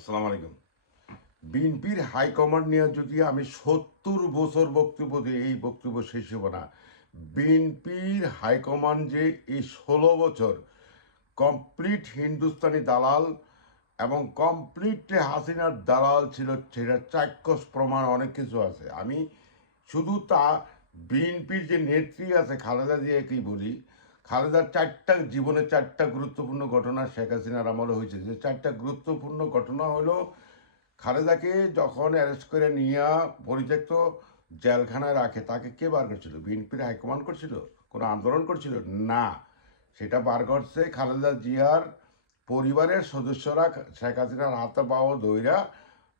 আসসালামু আলাইকুম। বিএনপির হাইকমান্ড নিয়ে যদি আমি ৭০ বছর বক্তব্য দিই, এই বক্তব্য শেষ হব না। বিএনপির হাইকমান্ড যে এই ১৬ বছর কমপ্লিট হিন্দুস্তানি দালাল এবং কমপ্লিট হাসিনার দালাল ছিল, সেটা চাক্ষুষ প্রমাণ অনেক কিছু আছে। আমি শুধু বিএনপির যে নেত্রী আছে খালেদা জিয়াকেই বলি। খালেদার জীবনে চারটা গুরুত্বপূর্ণ ঘটনা শেখ হাসিনার আমলে হয়েছে। যে চারটা গুরুত্বপূর্ণ ঘটনা হলো, খালেদাকে যখন অ্যারেস্ট করে নিয়ে পরিত্যক্ত জেলখানায় রাখে, তাকে কে বার করছিল? বিএনপির হাইকমান্ড করছিল? কোনো আন্দোলন করছিল? না, সেটা বার করছে খালেদা জিয়ার পরিবারের সদস্যরা। শেখ হাসিনার হাতে পাওয়া দইরা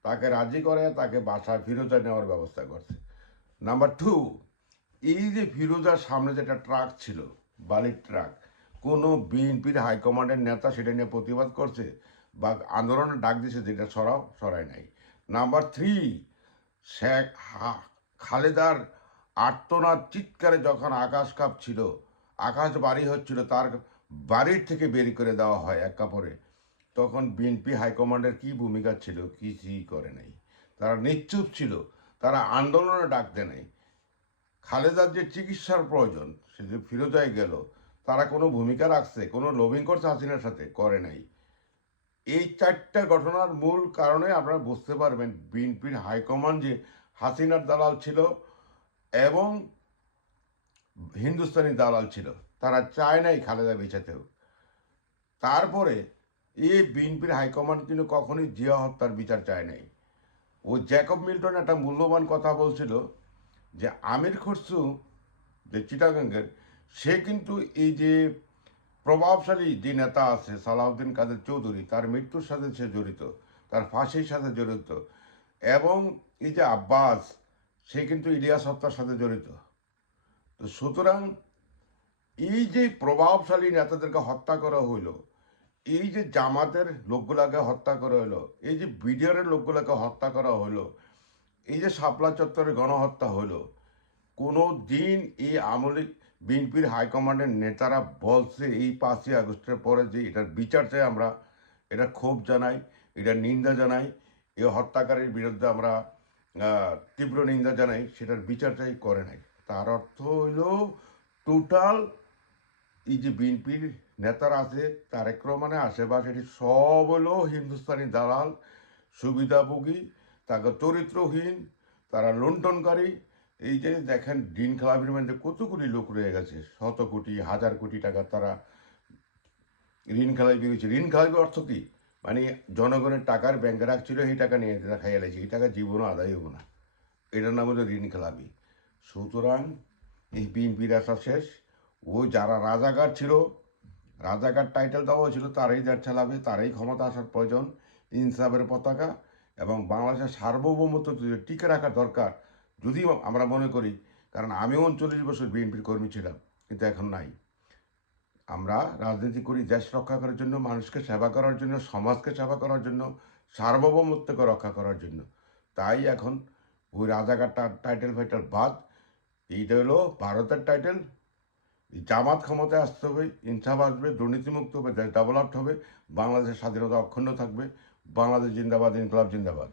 তাকে রাজি করে তাকে বাসায় ফিরোজা নেওয়ার ব্যবস্থা করছে। নাম্বার টু, এই যে ফিরোজার সামনে যেটা ট্রাক ছিল, বালির ট্রাক, কোনো বিএনপির হাইকমান্ডের নেতা সেটা নিয়ে প্রতিবাদ করছে বা আন্দোলনের ডাক দিয়েছে, যেটা সরায় নাই। নাম্বার থ্রি, শেখ খালেদার আর্তনাদ চিৎকারে যখন আকাশ কাঁপছিল, আকাশ বাড়ি হচ্ছিল, তার বাড়ির থেকে বের করে দেওয়া হয় এক কাপড়ে, তখন বিএনপি হাইকমান্ডের কি ভূমিকা ছিল? কিছুই করে নাই। তারা নিশ্চুপ ছিল, তারা আন্দোলনে ডাক দেয় নাই। খালেদার যে চিকিৎসার প্রয়োজন, সে যে ফিরোজায় গেল, তারা কোনো ভূমিকা রাখছে? কোনো লবিং করছে হাসিনার সাথে? করে নাই। এই চারটা ঘটনার মূল কারণে আপনারা বুঝতে পারবেন বিএনপির হাইকমান্ড যে হাসিনার দালাল ছিল এবং হিন্দুস্তানি দালাল ছিল। তারা চায় নাই খালেদা বেঁচেতেও। তারপরে এই বিএনপির হাইকমান্ড কিন্তু কখনোই জিয়া হত্যার বিচার চায় নাই। ও জ্যাকব মিল্টন একটা মূল্যবান কথা বলছিল যে আমির খসরু যে চিটাগাঙ্গের, সে কিন্তু এই যে প্রভাবশালী যে নেতা আছে সালাউদ্দিন কাদের চৌধুরী, তার মৃত্যুর সাথে সে জড়িত, তার ফাঁসির সাথে জড়িত। এবং এই যে আব্বাস, সে কিন্তু ইলিয়াস হত্যার সাথে জড়িত। তো সুতরাং এই যে প্রভাবশালী নেতাদেরকে হত্যা করা হইলো, এই যে জামাতের লোকগুলাকে হত্যা করা হলো, এই যে বিডিআরের লোকগুলাকে হত্যা করা হলো, এই যে শাপলা চত্বরে গণহত্যা হলো, কোনো দিন এই আমলে বিএনপির হাইকমান্ডের নেতারা বলছে এই ৫ই আগস্টের পরে যে এটার বিচার চাই আমরা, এটা ক্ষোভ জানাই, এটা নিন্দা জানাই, এই হত্যাকারীর বিরুদ্ধে আমরা তীব্র নিন্দা জানাই, সেটার বিচার চাই? করে নাই। তার অর্থ হইল টোটাল এই যে বিএনপির নেতারা আছে, তারেক রহমানের আশেপাশে, সব হলো হিন্দুস্তানি দালাল, সুবিধাভোগী, তাকে চরিত্রহীন, তারা লুণ্ঠনকারী। এই যে দেখেন ঋণ খেলাপির মধ্যে কত কোটি লোক রয়ে গেছে, শত কোটি হাজার কোটি টাকা তারা ঋণ খেলাপি হয়েছে। ঋণ খেলাপি অর্থ কি? মানে জনগণের টাকার ব্যাংকে রাখছিল, এই টাকা নিয়ে তারা খাইয়া লাগছে, এই টাকা জীবনও আদায় হবো না। এটার নাম হলো ঋণ খেলাপি। সুতরাং এই বিএনপির আসা শেষ। ওই যারা রাজাকার ছিল, রাজাকার টাইটেল দেওয়া হয়েছিল, তারাই দেশ চালাবে, তারাই ক্ষমতা আসার প্রয়োজন। ইনসাফের পতাকা এবং বাংলাদেশের সার্বভৌমত্ব টিকে রাখা দরকার, যদি আমরা মনে করি। কারণ আমিও ৩৯ বছর বিএনপির কর্মী ছিলাম, কিন্তু এখন নাই। আমরা রাজনীতি করি দেশ রক্ষা করার জন্য, মানুষকে সেবা করার জন্য, সমাজকে সেবা করার জন্য, সার্বভৌমত্বকে রক্ষা করার জন্য। তাই এখন ওই রাজাকার টাইটেল ফাইটাল বাদ, এইটা হলো ভারতের টাইটেল। জামাত ক্ষমতায় আসতে হবে, ইনসাফ আসবে, দুর্নীতিমুক্ত হবে, দেশ ডেভেলপড হবে, বাংলাদেশের স্বাধীনতা অক্ষুণ্ণ থাকবে। বাংলাদেশ জিন্দাবাদ, ইনকলাব জিন্দাবাদ।